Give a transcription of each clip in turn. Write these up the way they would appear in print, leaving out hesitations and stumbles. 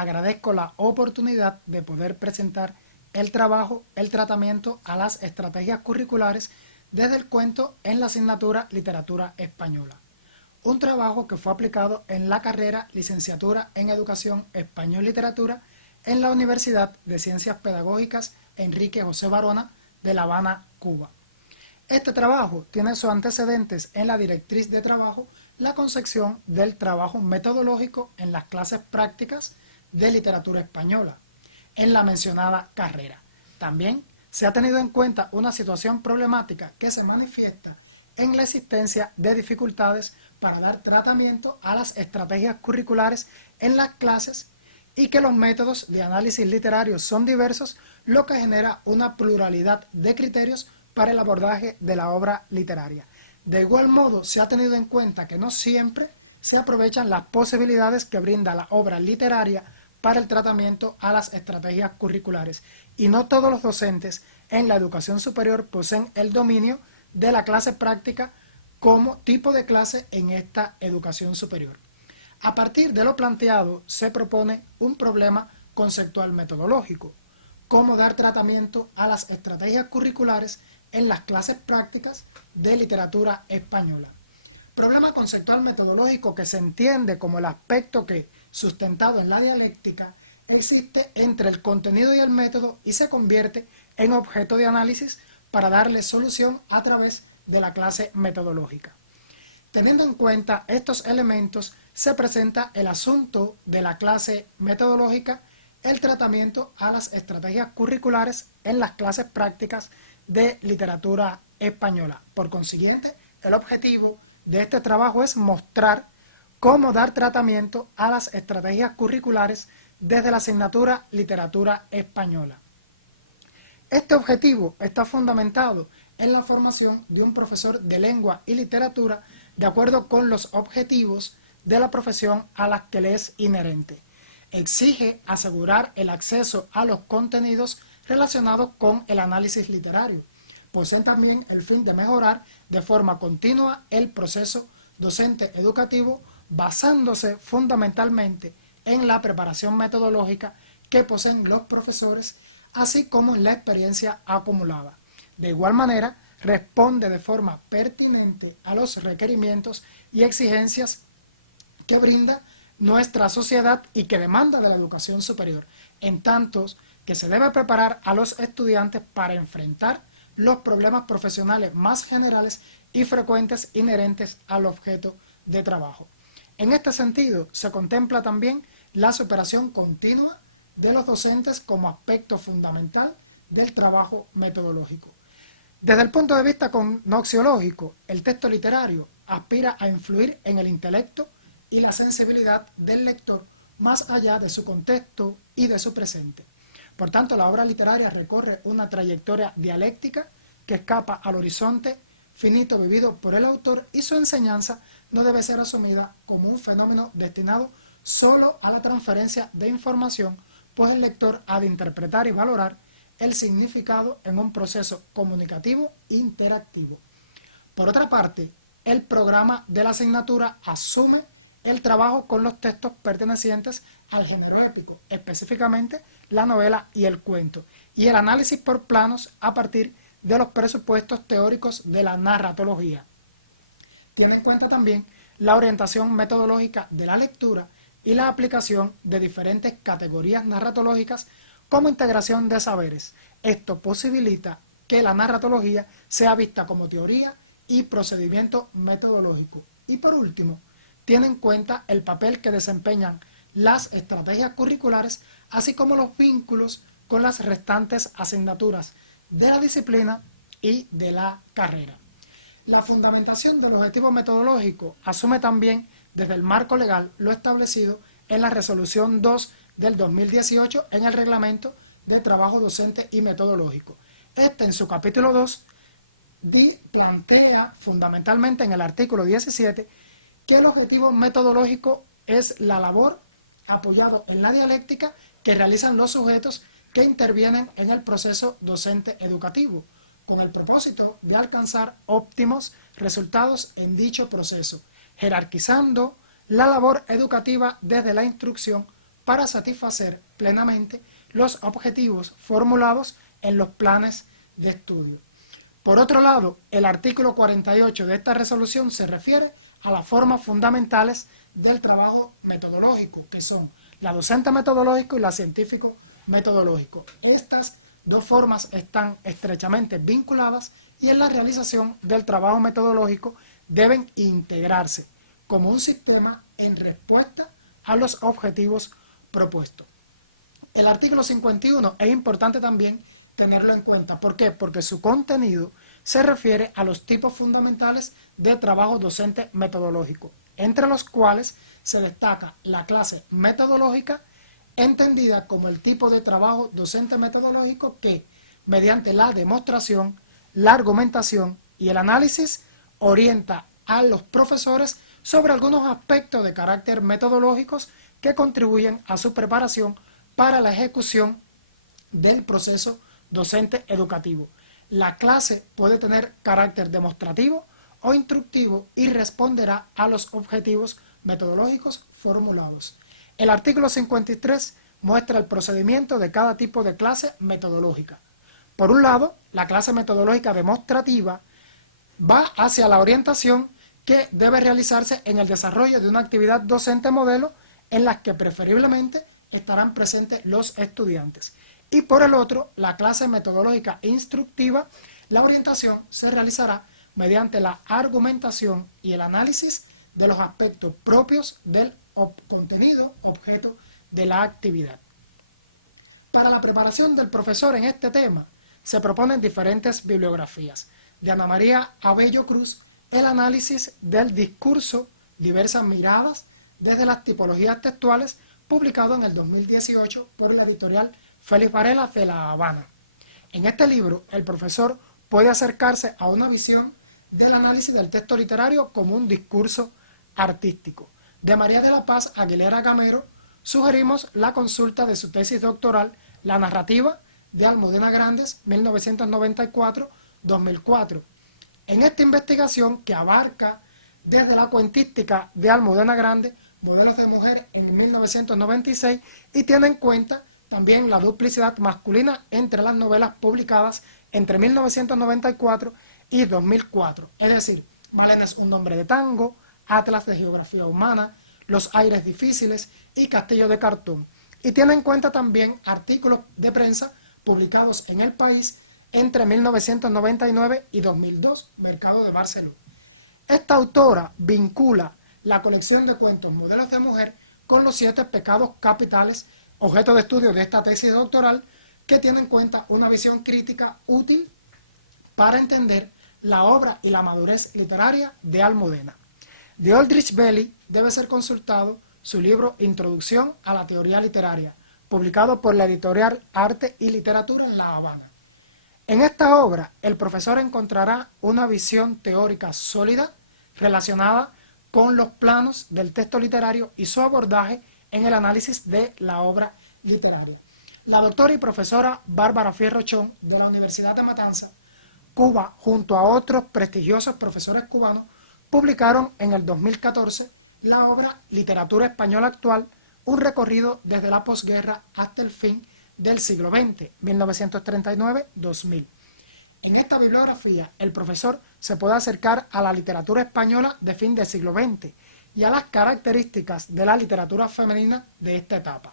agradezco la oportunidad de poder presentar el trabajo, el tratamiento a las estrategias curriculares desde el cuento en la asignatura Literatura Española. Un trabajo que fue aplicado en la carrera Licenciatura en Educación Español Literatura en la Universidad de Ciencias Pedagógicas Enrique José Barona de La Habana, Cuba. Este trabajo tiene sus antecedentes en la directriz de trabajo, la concepción del trabajo metodológico en las clases prácticas de literatura española, en la mencionada carrera. También se ha tenido en cuenta una situación problemática que se manifiesta en la existencia de dificultades para dar tratamiento a las estrategias curriculares en las clases y que los métodos de análisis literario son diversos, lo que genera una pluralidad de criterios para el abordaje de la obra literaria. De igual modo, se ha tenido en cuenta que no siempre se aprovechan las posibilidades que brinda la obra literaria para el tratamiento a las estrategias curriculares y no todos los docentes en la educación superior poseen el dominio de la clase práctica como tipo de clase en esta educación superior. A partir de lo planteado, se propone un problema conceptual metodológico: cómo dar tratamiento a las estrategias curriculares en las clases prácticas de literatura española. Problema conceptual metodológico que se entiende como el aspecto que, sustentado en la dialéctica, existe entre el contenido y el método y se convierte en objeto de análisis para darle solución a través de la clase metodológica. Teniendo en cuenta estos elementos, se presenta el asunto de la clase metodológica, el tratamiento a las estrategias curriculares en las clases prácticas de literatura española. Por consiguiente, el objetivo de este trabajo es mostrar cómo dar tratamiento a las estrategias curriculares desde la asignatura Literatura Española. Este objetivo está fundamentado en la formación de un profesor de lengua y literatura de acuerdo con los objetivos de la profesión a las que le es inherente. Exige asegurar el acceso a los contenidos relacionados con el análisis literario. Posee también el fin de mejorar de forma continua el proceso docente educativo, basándose fundamentalmente en la preparación metodológica que poseen los profesores, así como en la experiencia acumulada. De igual manera, responde de forma pertinente a los requerimientos y exigencias que brinda nuestra sociedad y que demanda de la educación superior, en tanto que se debe preparar a los estudiantes para enfrentar los problemas profesionales más generales y frecuentes inherentes al objeto de trabajo. En este sentido, se contempla también la superación continua de los docentes como aspecto fundamental del trabajo metodológico. Desde el punto de vista noxiológico, el texto literario aspira a influir en el intelecto y la sensibilidad del lector más allá de su contexto y de su presente. Por tanto, la obra literaria recorre una trayectoria dialéctica que escapa al horizonte finito vivido por el autor y su enseñanza no debe ser asumida como un fenómeno destinado solo a la transferencia de información, pues el lector ha de interpretar y valorar el significado en un proceso comunicativo interactivo. Por otra parte, el programa de la asignatura asume el trabajo con los textos pertenecientes al género épico, específicamente la novela y el cuento, y el análisis por planos a partir de los presupuestos teóricos de la narratología. Tiene en cuenta también la orientación metodológica de la lectura y la aplicación de diferentes categorías narratológicas como integración de saberes. Esto posibilita que la narratología sea vista como teoría y procedimiento metodológico. Y por último, tiene en cuenta el papel que desempeñan las estrategias curriculares, así como los vínculos con las restantes asignaturas de la disciplina y de la carrera. La fundamentación del objetivo metodológico asume también desde el marco legal lo establecido en la Resolución 2 del 2018 en el Reglamento de Trabajo Docente y Metodológico. Este, en su capítulo 2, plantea fundamentalmente en el artículo 17 que el objetivo metodológico es la labor apoyado en la dialéctica que realizan los sujetos que intervienen en el proceso docente educativo, con el propósito de alcanzar óptimos resultados en dicho proceso, jerarquizando la labor educativa desde la instrucción para satisfacer plenamente los objetivos formulados en los planes de estudio. Por otro lado, el artículo 48 de esta resolución se refiere a las formas fundamentales del trabajo metodológico, que son la docente metodológico y la científico metodológico. Estas dos formas están estrechamente vinculadas y en la realización del trabajo metodológico deben integrarse como un sistema en respuesta a los objetivos propuestos. El artículo 51 es importante también tenerlo en cuenta. ¿Por qué? Porque su contenido se refiere a los tipos fundamentales de trabajo docente metodológico, entre los cuales se destaca la clase metodológica, entendida como el tipo de trabajo docente metodológico que, mediante la demostración, la argumentación y el análisis, orienta a los profesores sobre algunos aspectos de carácter metodológicos que contribuyen a su preparación para la ejecución del proceso docente educativo. La clase puede tener carácter demostrativo o instructivo y responderá a los objetivos metodológicos formulados. El artículo 53 muestra el procedimiento de cada tipo de clase metodológica. Por un lado, la clase metodológica demostrativa va hacia la orientación que debe realizarse en el desarrollo de una actividad docente modelo en la que preferiblemente estarán presentes los estudiantes. Y por el otro, la clase metodológica instructiva, la orientación se realizará mediante la argumentación y el análisis de los aspectos propios del contenido objeto de la actividad. Para la preparación del profesor en este tema, se proponen diferentes bibliografías. De Ana María Abello Cruz, el análisis del discurso, diversas miradas desde las tipologías textuales, publicado en el 2018 por la editorial Félix Varela de La Habana. En este libro, el profesor puede acercarse a una visión del análisis del texto literario como un discurso artístico. De María de la Paz Aguilera Gamero, sugerimos la consulta de su tesis doctoral, La narrativa de Almudena Grandes, 1994-2004. En esta investigación, que abarca desde la cuentística de Almudena Grandes, modelos de mujer en 1996, y tiene en cuenta también la duplicidad masculina entre las novelas publicadas entre 1994 y 2004, es decir, Malena es un nombre de tango, Atlas de Geografía Humana, Los aires difíciles y Castillo de cartón, y tiene en cuenta también artículos de prensa publicados en El País entre 1999 y 2002, Mercado de Barcelona. Esta autora vincula la colección de cuentos Modelos de Mujer con los 7 pecados capitales, objeto de estudio de esta tesis doctoral, que tiene en cuenta una visión crítica útil para entender la obra y la madurez literaria de Almudena. De Aldrich Belli debe ser consultado su libro Introducción a la Teoría Literaria, publicado por la editorial Arte y Literatura en La Habana. En esta obra, el profesor encontrará una visión teórica sólida relacionada con los planos del texto literario y su abordaje en el análisis de la obra literaria. La doctora y profesora Bárbara Fierro Chón, de la Universidad de Matanzas, Cuba, junto a otros prestigiosos profesores cubanos, publicaron en el 2014 la obra Literatura Española Actual, un recorrido desde la posguerra hasta el fin del siglo XX, 1939-2000. En esta bibliografía, el profesor se puede acercar a la literatura española de fin del siglo XX y a las características de la literatura femenina de esta etapa.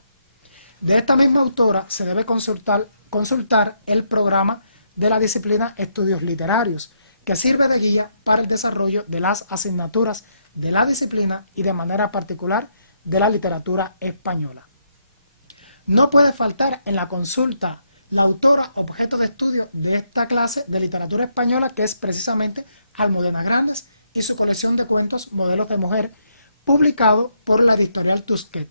De esta misma autora se debe consultar el programa de la disciplina Estudios Literarios, que sirve de guía para el desarrollo de las asignaturas de la disciplina y de manera particular de la literatura española. No puede faltar en la consulta la autora objeto de estudio de esta clase de literatura española, que es precisamente Almudena Grandes y su colección de cuentos Modelos de Mujer, publicado por la editorial Tusquet.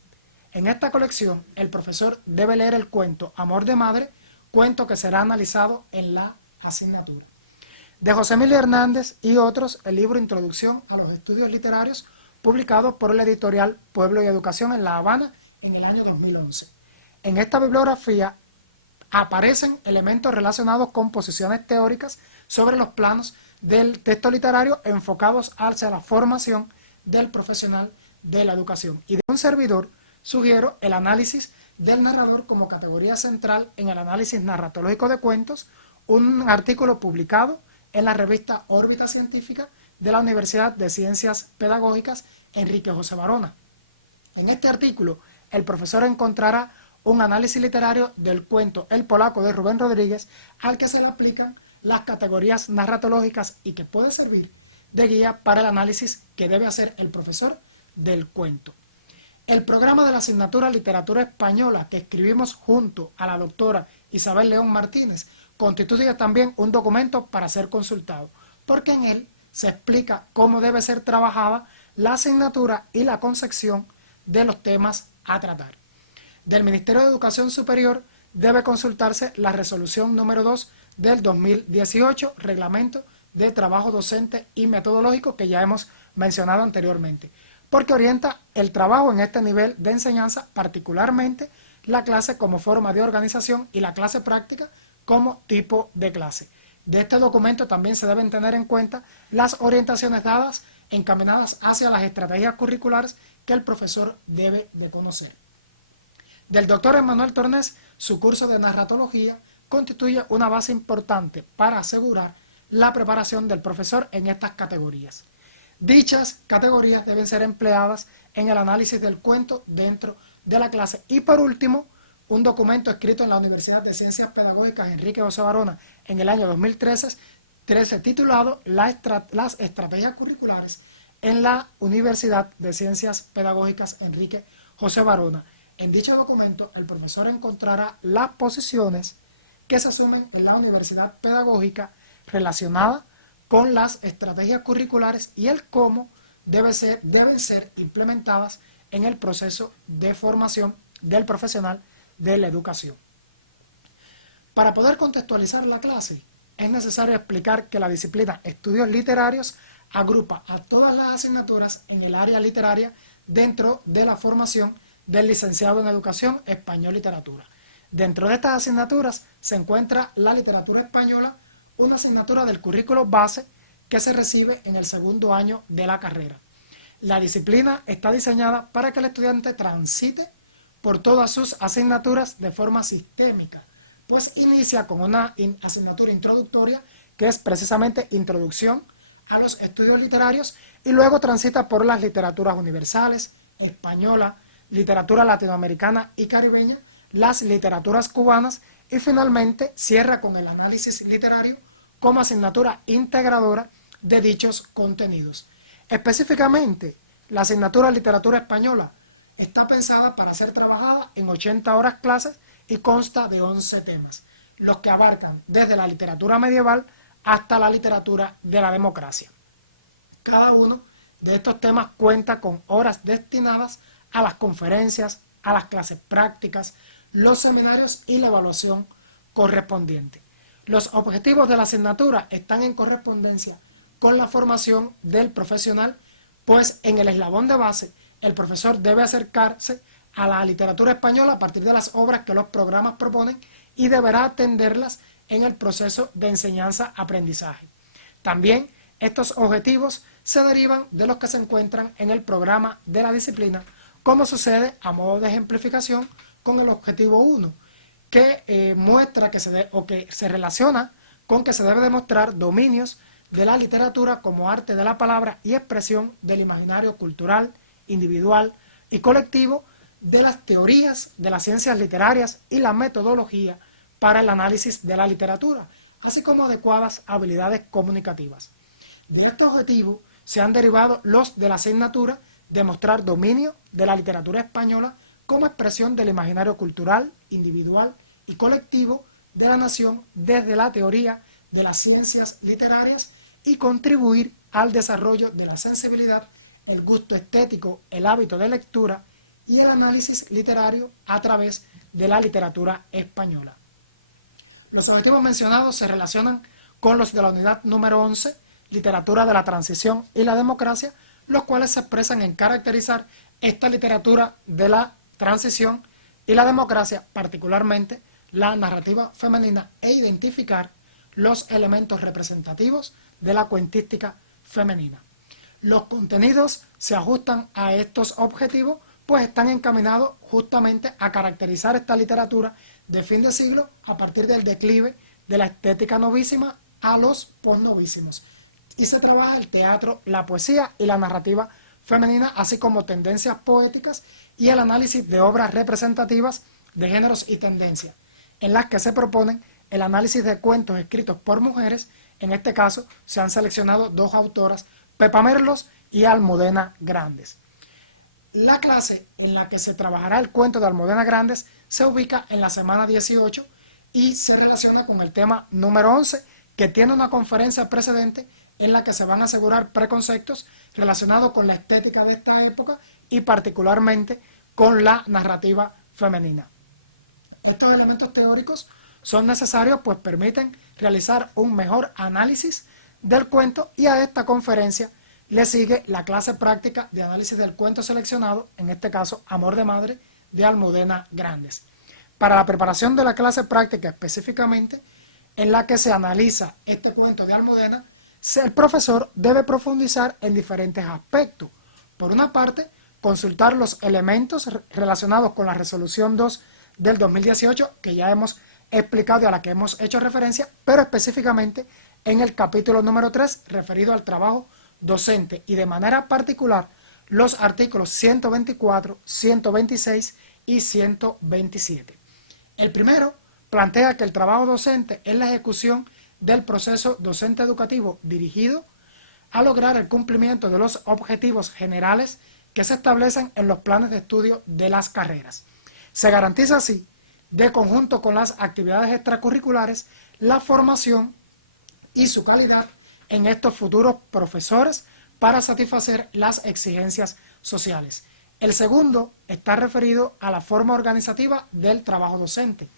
En esta colección, el profesor debe leer el cuento Amor de Madre, cuento que será analizado en la asignatura. De José Emilio Hernández y otros, el libro Introducción a los Estudios Literarios, publicado por la editorial Pueblo y Educación en La Habana en el año 2011. En esta bibliografía aparecen elementos relacionados con posiciones teóricas sobre los planos del texto literario enfocados hacia la formación del profesional de la educación. Y de un servidor sugiero el análisis del narrador como categoría central en el análisis narratológico de cuentos, un artículo publicado en la revista Órbita Científica de la Universidad de Ciencias Pedagógicas Enrique José Barona. En este artículo, el profesor encontrará un análisis literario del cuento El Polaco de Rubén Rodríguez, al que se le aplican las categorías narratológicas y que puede servir de guía para el análisis que debe hacer el profesor del cuento. El programa de la asignatura Literatura Española que escribimos junto a la doctora Isabel León Martínez constituye también un documento para ser consultado, porque en él se explica cómo debe ser trabajada la asignatura y la concepción de los temas a tratar. Del Ministerio de Educación Superior debe consultarse la resolución número 2 del 2018, Reglamento de Trabajo Docente y Metodológico, que ya hemos mencionado anteriormente, porque orienta el trabajo en este nivel de enseñanza, particularmente la clase como forma de organización y la clase práctica como tipo de clase. De este documento también se deben tener en cuenta las orientaciones dadas encaminadas hacia las estrategias curriculares que el profesor debe de conocer. Del doctor Emmanuel Tornés, su curso de narratología constituye una base importante para asegurar la preparación del profesor en estas categorías. Dichas categorías deben ser empleadas en el análisis del cuento dentro de la clase. Y por último, un documento escrito en la Universidad de Ciencias Pedagógicas Enrique José Barona en el año 2013 titulado Las estrategias curriculares en la Universidad de Ciencias Pedagógicas Enrique José Barona. En dicho documento, el profesor encontrará las posiciones que se asumen en la universidad pedagógica relacionadas con las estrategias curriculares y el cómo deben ser implementadas en el proceso de formación del profesional de la educación. Para poder contextualizar la clase, es necesario explicar que la disciplina Estudios Literarios agrupa a todas las asignaturas en el área literaria dentro de la formación del licenciado en Educación Español Literatura. Dentro de estas asignaturas se encuentra la literatura española, una asignatura del currículo base que se recibe en el segundo año de la carrera. La disciplina está diseñada para que el estudiante transite por todas sus asignaturas de forma sistémica, pues inicia con una asignatura introductoria que es precisamente introducción a los estudios literarios y luego transita por las literaturas universales, española, literatura latinoamericana y caribeña, las literaturas cubanas y finalmente cierra con el análisis literario como asignatura integradora de dichos contenidos. Específicamente, la asignatura Literatura Española está pensada para ser trabajada en 80 horas clases y consta de 11 temas, los que abarcan desde la literatura medieval hasta la literatura de la democracia. Cada uno de estos temas cuenta con horas destinadas a las conferencias, a las clases prácticas, los seminarios y la evaluación correspondiente. Los objetivos de la asignatura están en correspondencia con la formación del profesional, pues en el eslabón de base el profesor debe acercarse a la literatura española a partir de las obras que los programas proponen y deberá atenderlas en el proceso de enseñanza-aprendizaje. También estos objetivos se derivan de los que se encuentran en el programa de la disciplina, como sucede a modo de ejemplificación con el objetivo 1, que muestra que se relaciona con que se debe demostrar dominios de la literatura como arte de la palabra y expresión del imaginario cultural, individual y colectivo, de las teorías de las ciencias literarias y la metodología para el análisis de la literatura, así como adecuadas habilidades comunicativas. De este objetivo se han derivado los de la asignatura demostrar dominio de la literatura española como expresión del imaginario cultural, individual y colectivo de la nación desde la teoría de las ciencias literarias y contribuir al desarrollo de la sensibilidad, el gusto estético, el hábito de lectura y el análisis literario a través de la literatura española. Los objetivos mencionados se relacionan con los de la unidad número 11, Literatura de la Transición y la Democracia, los cuales se expresan en caracterizar esta literatura de la transición y la democracia, particularmente la narrativa femenina, e identificar los elementos representativos de la cuentística femenina. Los contenidos se ajustan a estos objetivos pues están encaminados justamente a caracterizar esta literatura de fin de siglo a partir del declive de la estética novísima a los posnovísimos. Y se trabaja el teatro, la poesía y la narrativa femenina, así como tendencias poéticas y el análisis de obras representativas de géneros y tendencias, en las que se proponen el análisis de cuentos escritos por mujeres. En este caso se han seleccionado dos autoras, Pepa Merlos y Almudena Grandes. La clase en la que se trabajará el cuento de Almudena Grandes se ubica en la semana 18 y se relaciona con el tema número 11, que tiene una conferencia precedente en la que se van a asegurar preconceptos relacionados con la estética de esta época y particularmente con la narrativa femenina. Estos elementos teóricos son necesarios, pues permiten realizar un mejor análisis del cuento, y a esta conferencia le sigue la clase práctica de análisis del cuento seleccionado, en este caso Amor de Madre, de Almudena Grandes. Para la preparación de la clase práctica específicamente, en la que se analiza este cuento de Almudena, el profesor debe profundizar en diferentes aspectos. Por una parte, consultar los elementos relacionados con la resolución 2 del 2018, que ya hemos explicado y a la que hemos hecho referencia, pero específicamente en el capítulo número 3, referido al trabajo docente, y de manera particular los artículos 124, 126 y 127. El primero plantea que el trabajo docente es la ejecución del proceso docente educativo dirigido a lograr el cumplimiento de los objetivos generales que se establecen en los planes de estudio de las carreras. Se garantiza así, de conjunto con las actividades extracurriculares, la formación y su calidad en estos futuros profesores para satisfacer las exigencias sociales. El segundo está referido a la forma organizativa del trabajo docente.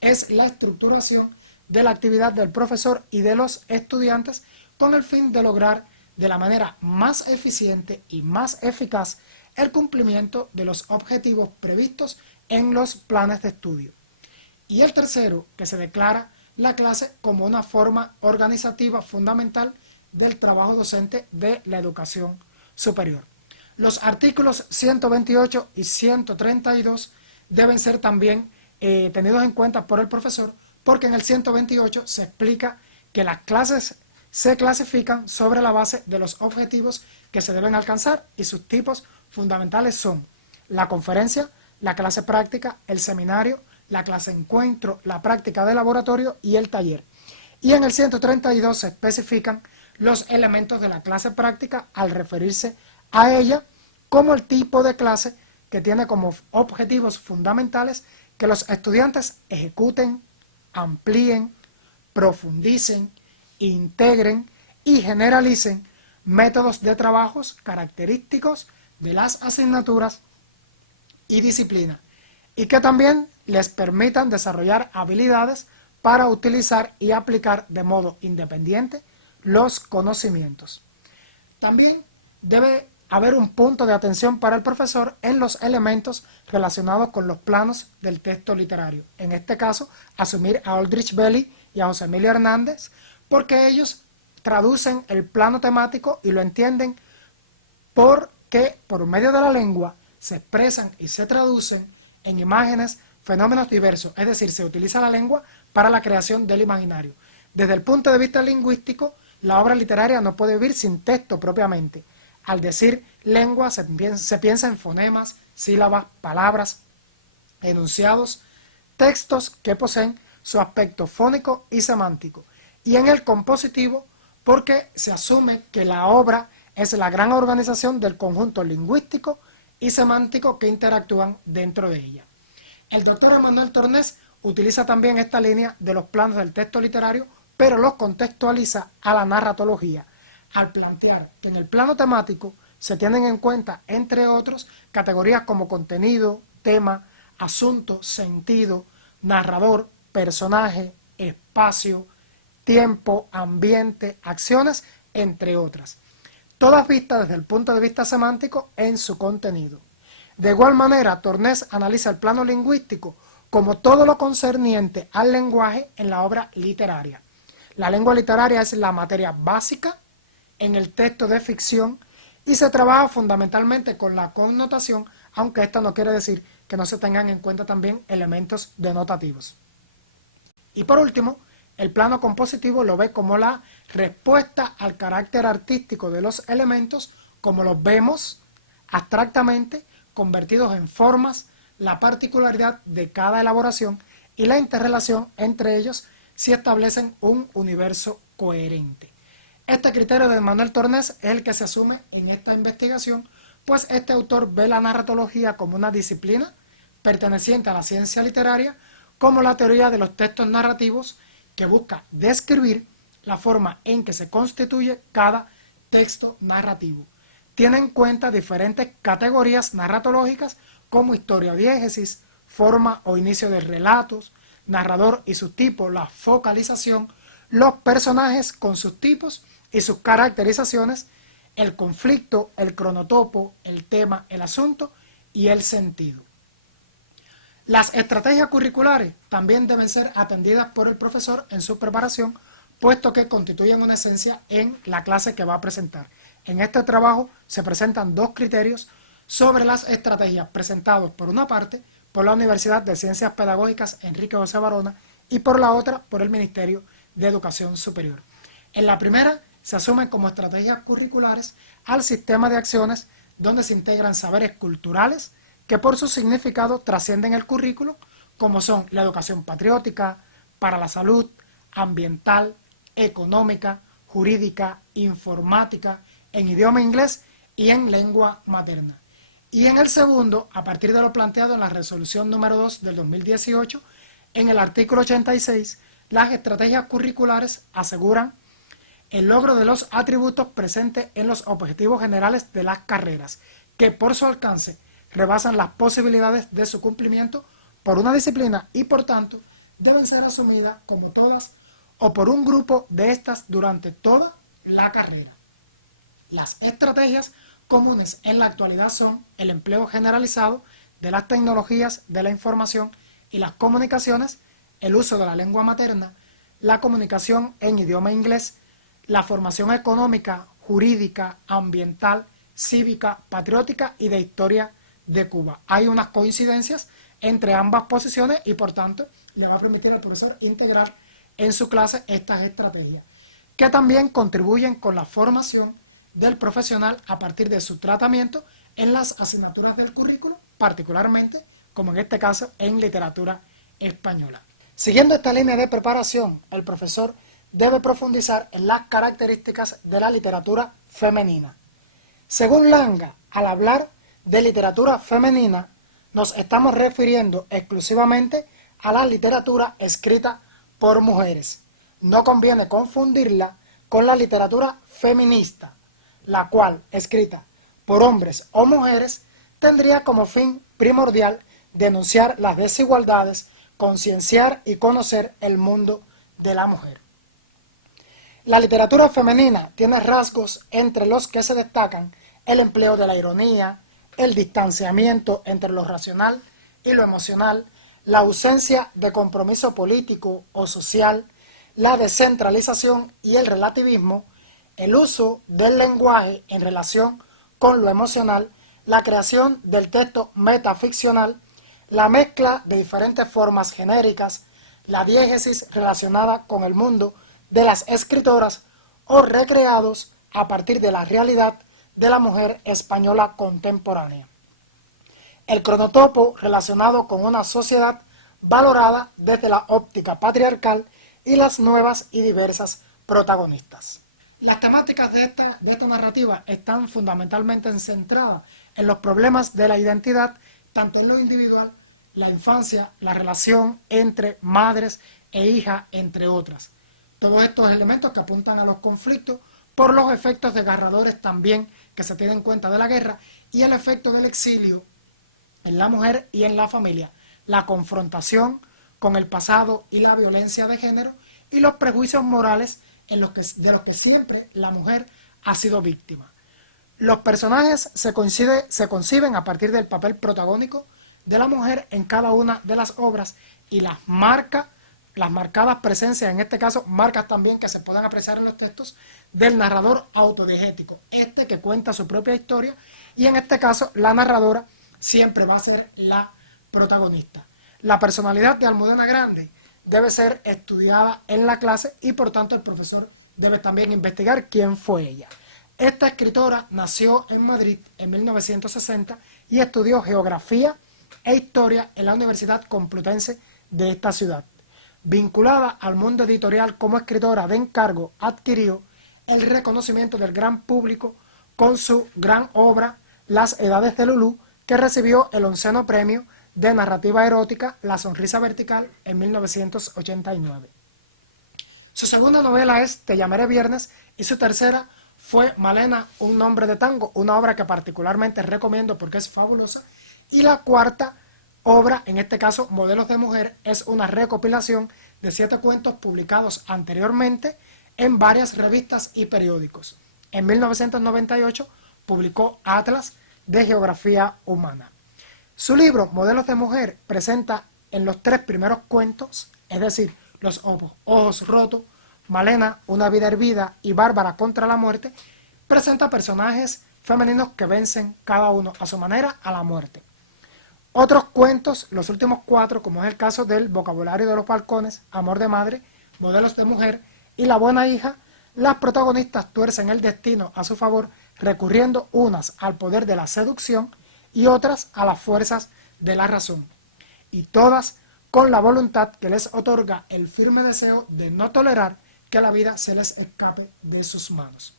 Es la estructuración de la actividad del profesor y de los estudiantes con el fin de lograr de la manera más eficiente y más eficaz el cumplimiento de los objetivos previstos en los planes de estudio. Y el tercero, que se declara la clase como una forma organizativa fundamental del trabajo docente de la educación superior. Los artículos 128 y 132 deben ser también tenidos en cuenta por el profesor, porque en el 128 se explica que las clases se clasifican sobre la base de los objetivos que se deben alcanzar, y sus tipos fundamentales son la conferencia, la clase práctica, el seminario, la clase encuentro, la práctica de laboratorio y el taller. Y en el 132 se especifican los elementos de la clase práctica al referirse a ella como el tipo de clase que tiene como objetivos fundamentales que los estudiantes ejecuten, amplíen, profundicen, integren y generalicen métodos de trabajos característicos de las asignaturas y disciplinas, y que también les permitan desarrollar habilidades para utilizar y aplicar de modo independiente los conocimientos. También debe haber un punto de atención para el profesor en los elementos relacionados con los planos del texto literario. En este caso, asumir a Aldrich Belly y a José Emilio Hernández, porque ellos traducen el plano temático y lo entienden porque por medio de la lengua se expresan y se traducen en imágenes fenómenos diversos, es decir, se utiliza la lengua para la creación del imaginario. Desde el punto de vista lingüístico, la obra literaria no puede vivir sin texto propiamente. Al decir lengua se piensa en fonemas, sílabas, palabras, enunciados, textos que poseen su aspecto fónico y semántico. Y en el compositivo, porque se asume que la obra es la gran organización del conjunto lingüístico y semántico que interactúan dentro de ella. El doctor Emanuel Tornés utiliza también esta línea de los planos del texto literario, pero los contextualiza a la narratología, al plantear que en el plano temático se tienen en cuenta, entre otros, categorías como contenido, tema, asunto, sentido, narrador, personaje, espacio, tiempo, ambiente, acciones, entre otras. Todas vistas desde el punto de vista semántico en su contenido. De igual manera, Tornés analiza el plano lingüístico como todo lo concerniente al lenguaje en la obra literaria. La lengua literaria es la materia básica en el texto de ficción y se trabaja fundamentalmente con la connotación aunque esto no quiere decir que no se tengan en cuenta también elementos denotativos. Y por último, el plano compositivo lo ve como la respuesta al carácter artístico de los elementos, como los vemos abstractamente, convertidos en formas, la particularidad de cada elaboración y la interrelación entre ellos si establecen un universo coherente. Este criterio de Manuel Tornés es el que se asume en esta investigación, pues este autor ve la narratología como una disciplina perteneciente a la ciencia literaria, como la teoría de los textos narrativos, que busca describir la forma en que se constituye cada texto narrativo. Tiene en cuenta diferentes categorías narratológicas como historia o diégesis, forma o inicio de relatos, narrador y sus tipos, la focalización, los personajes con sus tipos y sus caracterizaciones, el conflicto, el cronotopo, el tema, el asunto y el sentido. Las estrategias curriculares también deben ser atendidas por el profesor en su preparación, puesto que constituyen una esencia en la clase que va a presentar. En este trabajo se presentan dos criterios sobre las estrategias presentados por una parte por la Universidad de Ciencias Pedagógicas Enrique José Barona y por la otra por el Ministerio de Educación Superior. En la primera se asumen como estrategias curriculares al sistema de acciones donde se integran saberes culturales que por su significado trascienden el currículo, como son la educación patriótica, para la salud, ambiental, económica, jurídica, informática, en idioma inglés y en lengua materna. Y en el segundo, a partir de lo planteado en la resolución número 2 del 2018, en el artículo 86, las estrategias curriculares aseguran el logro de los atributos presentes en los objetivos generales de las carreras, que por su alcance rebasan las posibilidades de su cumplimiento por una disciplina y por tanto deben ser asumidas como todas o por un grupo de estas durante toda la carrera. Las estrategias comunes en la actualidad son el empleo generalizado de las tecnologías de la información y las comunicaciones, el uso de la lengua materna, la comunicación en idioma inglés, la formación económica, jurídica, ambiental, cívica, patriótica y de historia de Cuba. Hay unas coincidencias entre ambas posiciones y por tanto le va a permitir al profesor integrar en su clase estas estrategias, que también contribuyen con la formación del profesional a partir de su tratamiento en las asignaturas del currículo, particularmente, como en este caso, en literatura española. Siguiendo esta línea de preparación, el profesor debe profundizar en las características de la literatura femenina. Según Langa, al hablar de literatura femenina, nos estamos refiriendo exclusivamente a la literatura escrita por mujeres. No conviene confundirla con la literatura feminista, la cual, escrita por hombres o mujeres, tendría como fin primordial denunciar las desigualdades, concienciar y conocer el mundo de la mujer. La literatura femenina tiene rasgos entre los que se destacan el empleo de la ironía, el distanciamiento entre lo racional y lo emocional, la ausencia de compromiso político o social, la descentralización y el relativismo, el uso del lenguaje en relación con lo emocional, la creación del texto metaficcional, la mezcla de diferentes formas genéricas, la diégesis relacionada con el mundo de las escritoras o recreados a partir de la realidad de la mujer española contemporánea. El cronotopo relacionado con una sociedad valorada desde la óptica patriarcal y las nuevas y diversas protagonistas. Las temáticas de esta narrativa están fundamentalmente centradas en los problemas de la identidad, tanto en lo individual, la infancia, la relación entre madres e hijas, entre otras. Todos estos elementos que apuntan a los conflictos por los efectos desgarradores también que se tienen en cuenta de la guerra y el efecto del exilio en la mujer y en la familia, la confrontación con el pasado y la violencia de género y los prejuicios morales de los que siempre la mujer ha sido víctima. Los personajes se conciben a partir del papel protagónico de la mujer en cada una de las obras y las marcadas presencias, en este caso marcas también que se pueden apreciar en los textos del narrador autodiegético, que cuenta su propia historia y en este caso la narradora siempre va a ser la protagonista. La personalidad de Almudena Grandes debe ser estudiada en la clase y por tanto el profesor debe también investigar quién fue ella. Esta escritora nació en Madrid en 1960 y estudió geografía e historia en la Universidad Complutense de esta ciudad. Vinculada al mundo editorial como escritora de encargo, adquirió el reconocimiento del gran público con su gran obra Las Edades de Lulú, que recibió el 11º premio de narrativa erótica La Sonrisa Vertical en 1989. Su segunda novela es Te llamaré viernes y su tercera fue Malena, un nombre de tango, una obra que particularmente recomiendo porque es fabulosa. Y la cuarta obra, en este caso Modelos de Mujer, es una recopilación de 7 cuentos publicados anteriormente en varias revistas y periódicos. En 1998 publicó Atlas de Geografía Humana. Su libro Modelos de Mujer presenta en los 3 primeros cuentos, es decir, Los Ojos Rotos, Malena, Una Vida Hervida y Bárbara contra la Muerte, presenta personajes femeninos que vencen cada uno a su manera a la muerte. Otros cuentos, los últimos 4, como es el caso del Vocabulario de los Balcones, Amor de Madre, Modelos de Mujer y La Buena Hija, las protagonistas tuercen el destino a su favor, recurriendo unas al poder de la seducción y otras a las fuerzas de la razón, y todas con la voluntad que les otorga el firme deseo de no tolerar que la vida se les escape de sus manos.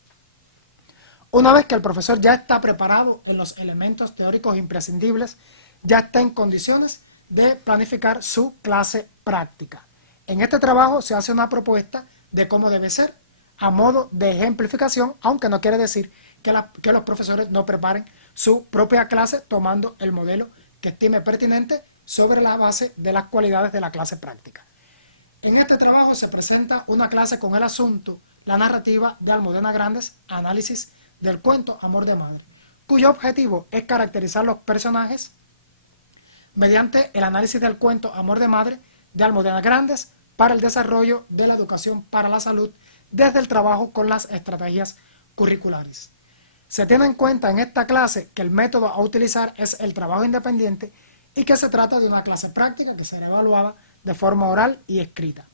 Una vez que el profesor ya está preparado en los elementos teóricos imprescindibles, ya está en condiciones de planificar su clase práctica. En este trabajo se hace una propuesta de cómo debe ser, a modo de ejemplificación, aunque no quiere decir que los profesores no preparen su propia clase tomando el modelo que estime pertinente sobre la base de las cualidades de la clase práctica. En este trabajo se presenta una clase con el asunto, la narrativa de Almudena Grandes, análisis del cuento Amor de Madre, cuyo objetivo es caracterizar los personajes mediante el análisis del cuento Amor de Madre de Almudena Grandes para el desarrollo de la educación para la salud desde el trabajo con las estrategias curriculares. Se tiene en cuenta en esta clase que el método a utilizar es el trabajo independiente y que se trata de una clase práctica que será evaluada de forma oral y escrita.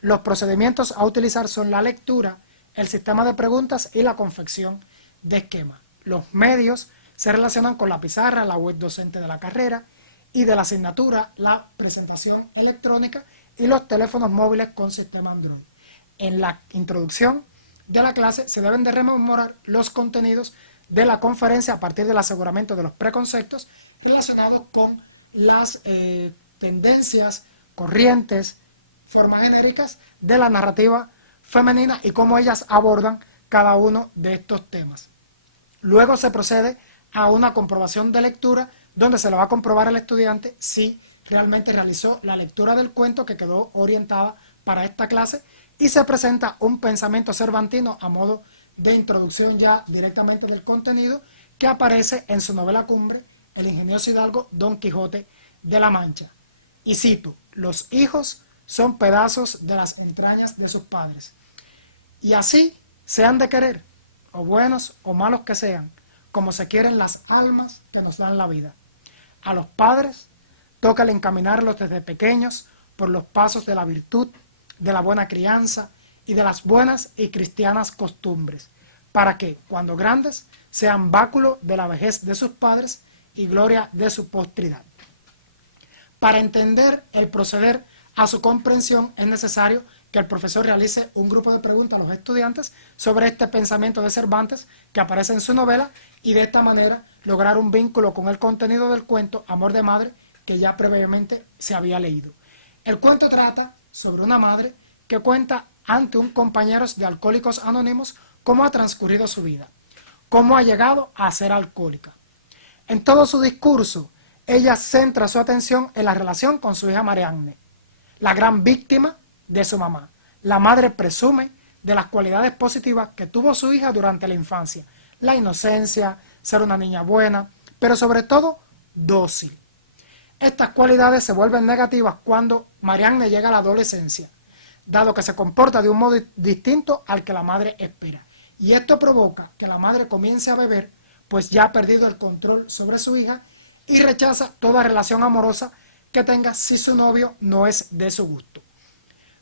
Los procedimientos a utilizar son la lectura, el sistema de preguntas y la confección de esquemas. Los medios se relacionan con la pizarra, la web docente de la carrera y de la asignatura, la presentación electrónica y los teléfonos móviles con sistema Android. En la introducción de la clase se deben de rememorar los contenidos de la conferencia a partir del aseguramiento de los preconceptos relacionados con las tendencias, corrientes, formas genéricas de la narrativa femenina y cómo ellas abordan cada uno de estos temas. Luego se procede a una comprobación de lectura donde se le va a comprobar al estudiante si realmente realizó la lectura del cuento que quedó orientada para esta clase y se presenta un pensamiento cervantino a modo de introducción ya directamente del contenido que aparece en su novela cumbre, El ingenioso hidalgo Don Quijote de la Mancha. Y cito, los hijos son pedazos de las entrañas de sus padres. Y así se han de querer, o buenos o malos que sean, como se quieren las almas que nos dan la vida. A los padres toca el encaminarlos desde pequeños por los pasos de la virtud, de la buena crianza y de las buenas y cristianas costumbres, para que, cuando grandes, sean báculo de la vejez de sus padres y gloria de su postridad. Para entender el proceder a su comprensión es necesario que el profesor realice un grupo de preguntas a los estudiantes sobre este pensamiento de Cervantes que aparece en su novela y de esta manera lograr un vínculo con el contenido del cuento Amor de Madre que ya previamente se había leído. El cuento trata sobre una madre que cuenta ante un compañero de Alcohólicos Anónimos cómo ha transcurrido su vida, cómo ha llegado a ser alcohólica. En todo su discurso, ella centra su atención en la relación con su hija Marianne, la gran víctima de su mamá. La madre presume de las cualidades positivas que tuvo su hija durante la infancia, la inocencia, ser una niña buena, pero sobre todo dócil. Estas cualidades se vuelven negativas cuando Marianne llega a la adolescencia, dado que se comporta de un modo distinto al que la madre espera. Y esto provoca que la madre comience a beber, pues ya ha perdido el control sobre su hija y rechaza toda relación amorosa que tenga si su novio no es de su gusto.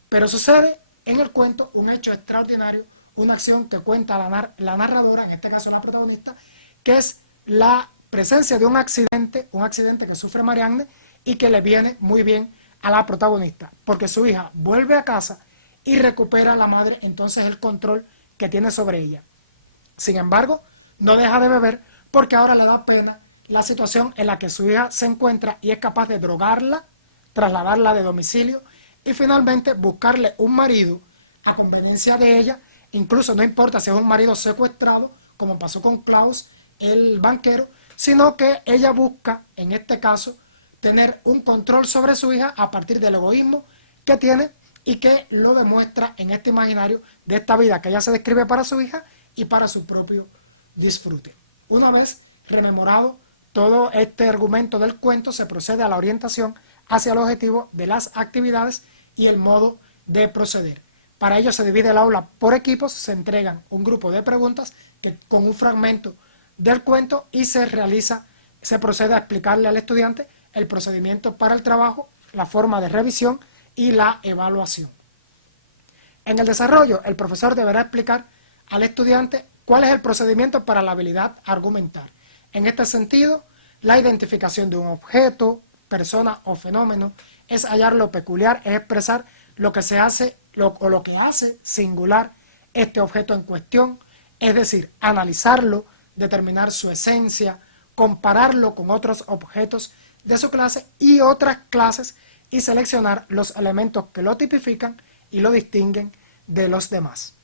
Pero sucede en el cuento un hecho extraordinario, una acción que cuenta la narradora, en este caso la protagonista, que es la presencia de un accidente que sufre Marianne y que le viene muy bien a la protagonista, porque su hija vuelve a casa y recupera a la madre entonces el control que tiene sobre ella. Sin embargo, no deja de beber porque ahora le da pena la situación en la que su hija se encuentra y es capaz de drogarla, trasladarla de domicilio y finalmente buscarle un marido a conveniencia de ella, incluso no importa si es un marido secuestrado, como pasó con Klaus, el banquero, sino que ella busca, en este caso, tener un control sobre su hija a partir del egoísmo que tiene y que lo demuestra en este imaginario de esta vida que ella se describe para su hija y para su propio disfrute. Una vez rememorado todo este argumento del cuento, se procede a la orientación hacia el objetivo de las actividades y el modo de proceder. Para ello se divide el aula por equipos, se entregan un grupo de preguntas con un fragmento del cuento y se procede a explicarle al estudiante el procedimiento para el trabajo, la forma de revisión y la evaluación. En el desarrollo, el profesor deberá explicar al estudiante cuál es el procedimiento para la habilidad argumentar. En este sentido, la identificación de un objeto, persona o fenómeno es hallar lo peculiar, es expresar lo que se hace lo que hace singular este objeto en cuestión, es decir, analizarlo, determinar su esencia, compararlo con otros objetos de su clase y otras clases y seleccionar los elementos que lo tipifican y lo distinguen de los demás.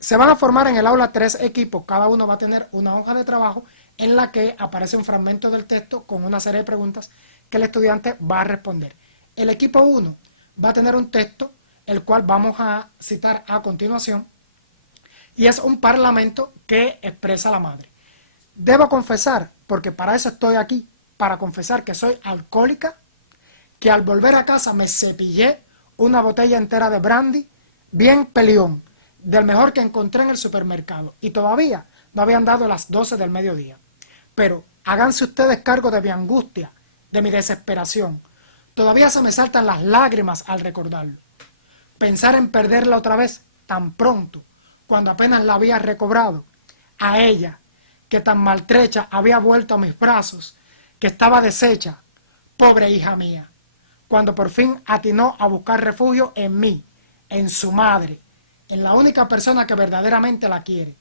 Se van a formar en el aula 3 equipos, cada uno va a tener una hoja de trabajo en la que aparece un fragmento del texto con una serie de preguntas que el estudiante va a responder. El equipo 1 va a tener un texto, el cual vamos a citar a continuación, y es un parlamento que expresa la madre. Debo confesar, porque para eso estoy aquí, para confesar que soy alcohólica, que al volver a casa me cepillé una botella entera de brandy, bien peleón, del mejor que encontré en el supermercado, y todavía no habían dado las 12 del mediodía. Pero háganse ustedes cargo de mi angustia, de mi desesperación. Todavía se me saltan las lágrimas al recordarlo. Pensar en perderla otra vez tan pronto, cuando apenas la había recobrado, a ella, que tan maltrecha había vuelto a mis brazos, que estaba deshecha, pobre hija mía, cuando por fin atinó a buscar refugio en mí, en su madre, en la única persona que verdaderamente la quiere,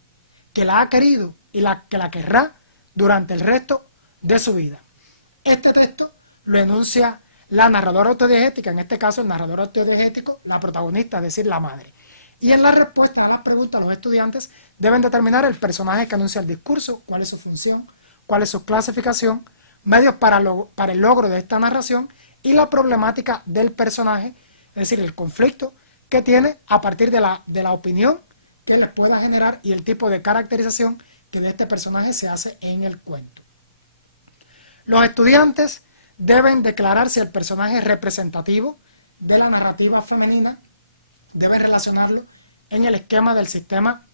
que la ha querido y que la querrá durante el resto de su vida. Este texto lo enuncia la narradora autodiegética, en este caso el narrador autodiegético, la protagonista, es decir, la madre. Y en la respuesta a las preguntas, los estudiantes deben determinar el personaje que anuncia el discurso, cuál es su función, cuál es su clasificación, medios para el logro de esta narración y la problemática del personaje, es decir, el conflicto que tiene a partir de la opinión que les pueda generar y el tipo de caracterización que de este personaje se hace en el cuento. Los estudiantes deben declarar si el personaje es representativo de la narrativa femenina, deben relacionarlo en el esquema del sistema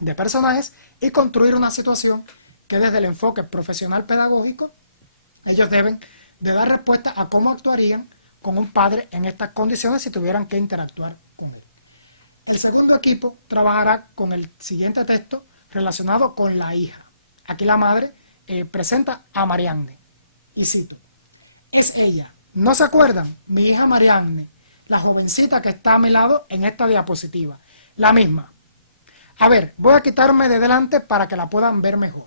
de personajes y construir una situación que desde el enfoque profesional pedagógico ellos deben de dar respuesta a cómo actuarían con un padre en estas condiciones si tuvieran que interactuar con él. El segundo equipo trabajará con el siguiente texto relacionado con la hija. Aquí la madre presenta a Marianne y cito: es ella, ¿no se acuerdan? Mi hija Marianne, la jovencita que está a mi lado en esta diapositiva, la misma. A ver, voy a quitarme de delante para que la puedan ver mejor.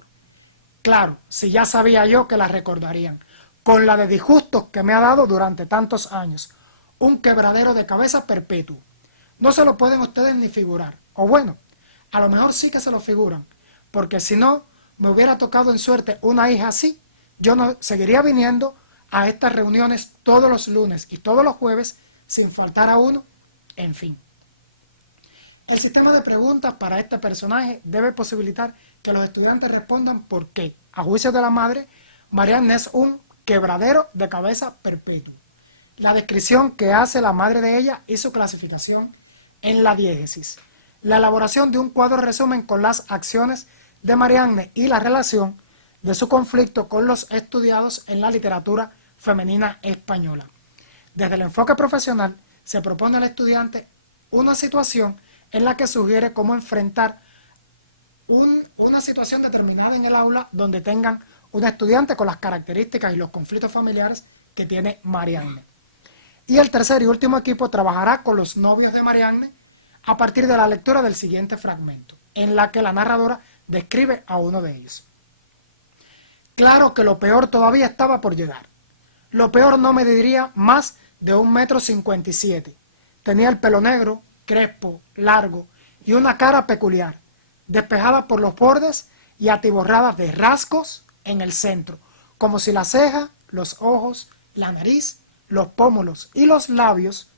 Claro, si ya sabía yo que la recordarían, con la de disgustos que me ha dado durante tantos años, un quebradero de cabeza perpetuo. No se lo pueden ustedes ni figurar, o bueno, a lo mejor sí que se lo figuran, porque si no me hubiera tocado en suerte una hija así, yo no seguiría viniendo a estas reuniones todos los lunes y todos los jueves sin faltar a uno, en fin. El sistema de preguntas para este personaje debe posibilitar que los estudiantes respondan por qué, a juicio de la madre, Marianne es un quebradero de cabeza perpetuo. La descripción que hace la madre de ella y su clasificación en la diégesis. La elaboración de un cuadro resumen con las acciones de Marianne y la relación de su conflicto con los estudiados en la literatura femenina española. Desde el enfoque profesional se propone al estudiante una situación en la que sugiere cómo enfrentar una situación determinada en el aula donde tengan un estudiante con las características y los conflictos familiares que tiene Marianne. Y el tercer y último equipo trabajará con los novios de Marianne a partir de la lectura del siguiente fragmento, en la que la narradora describe a uno de ellos. Claro que lo peor todavía estaba por llegar. Lo peor no mediría más de 1,57 m. Tenía el pelo negro, crespo, largo y una cara peculiar, despejada por los bordes y atiborrada de rasgos en el centro, como si la ceja, los ojos, la nariz, los pómulos y los labios,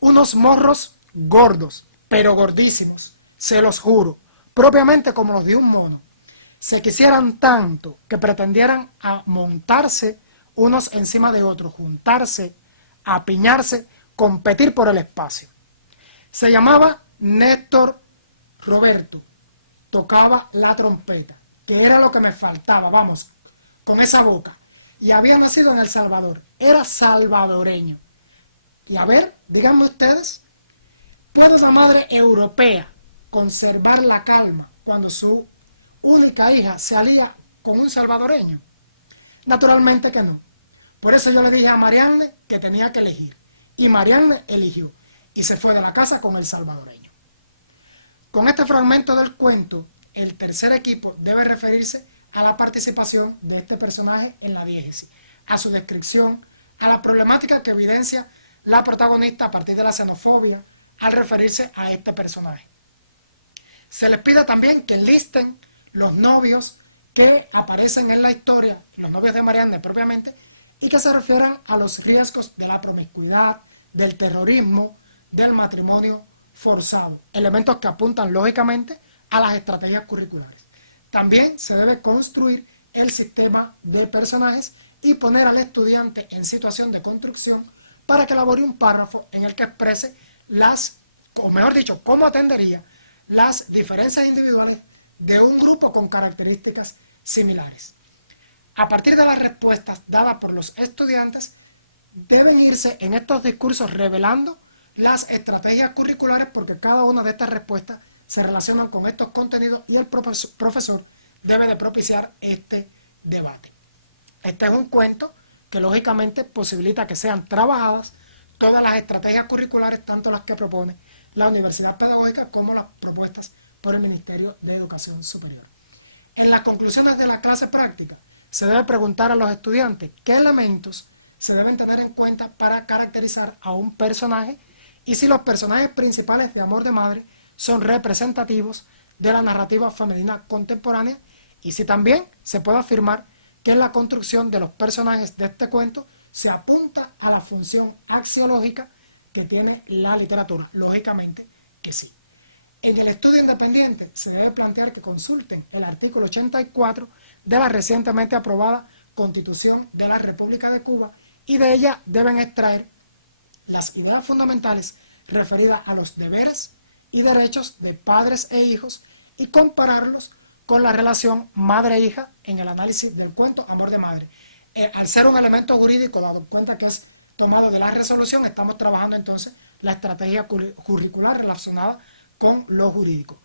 unos morros gordos, pero gordísimos, se los juro, propiamente como los de un mono, se quisieran tanto que pretendieran a montarse unos encima de otros, juntarse, apiñarse, competir por el espacio. Se llamaba Néstor Roberto, tocaba la trompeta, que era lo que me faltaba, vamos, con esa boca, y había nacido en El Salvador, era salvadoreño. Y a ver, díganme ustedes, ¿puede esa madre europea conservar la calma cuando su única hija se alía con un salvadoreño? Naturalmente que no. Por eso yo le dije a Marianne que tenía que elegir. Y Marianne eligió y se fue de la casa con el salvadoreño. Con este fragmento del cuento, el tercer equipo debe referirse a la participación de este personaje en la diégesis, a su descripción, a la problemática que evidencia la protagonista a partir de la xenofobia al referirse a este personaje. Se les pide también que listen los novios que aparecen en la historia, los novios de Marianne propiamente, y que se refieran a los riesgos de la promiscuidad, del terrorismo, del matrimonio forzado, elementos que apuntan lógicamente a las estrategias curriculares. También se debe construir el sistema de personajes y poner al estudiante en situación de construcción para que elabore un párrafo en el que exprese cómo atendería las diferencias individuales de un grupo con características similares. A partir de las respuestas dadas por los estudiantes, deben irse en estos discursos revelando las estrategias curriculares, porque cada una de estas respuestas se relacionan con estos contenidos y el profesor debe de propiciar este debate. Este es un cuento que lógicamente posibilita que sean trabajadas todas las estrategias curriculares, tanto las que propone la Universidad Pedagógica como las propuestas por el Ministerio de Educación Superior. En las conclusiones de la clase práctica, se debe preguntar a los estudiantes qué elementos se deben tener en cuenta para caracterizar a un personaje y si los personajes principales de Amor de Madre son representativos de la narrativa femenina contemporánea y si también se puede afirmar que en la construcción de los personajes de este cuento se apunta a la función axiológica que tiene la literatura. Lógicamente que sí. En el estudio independiente se debe plantear que consulten el artículo 84 de la recientemente aprobada Constitución de la República de Cuba y de ella deben extraer las ideas fundamentales referidas a los deberes y derechos de padres e hijos y compararlos con la relación madre-hija en el análisis del cuento Amor de Madre. Al ser un elemento jurídico, dado cuenta que es tomado de la resolución, estamos trabajando entonces la estrategia curricular relacionada con lo jurídico.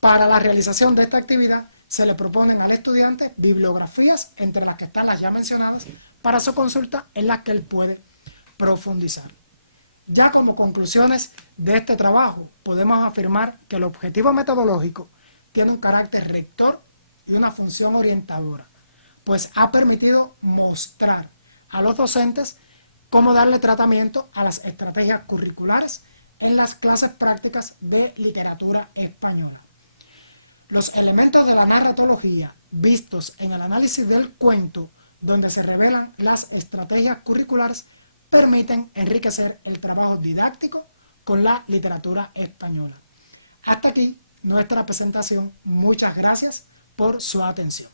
Para la realización de esta actividad se le proponen al estudiante bibliografías, entre las que están las ya mencionadas, para su consulta en las que él puede profundizar. Ya como conclusiones de este trabajo, podemos afirmar que el objetivo metodológico tiene un carácter rector y una función orientadora, pues ha permitido mostrar a los docentes cómo darle tratamiento a las estrategias curriculares en las clases prácticas de literatura española. Los elementos de la narratología vistos en el análisis del cuento, donde se revelan las estrategias curriculares, permiten enriquecer el trabajo didáctico con la literatura española. Hasta aquí nuestra presentación. Muchas gracias por su atención.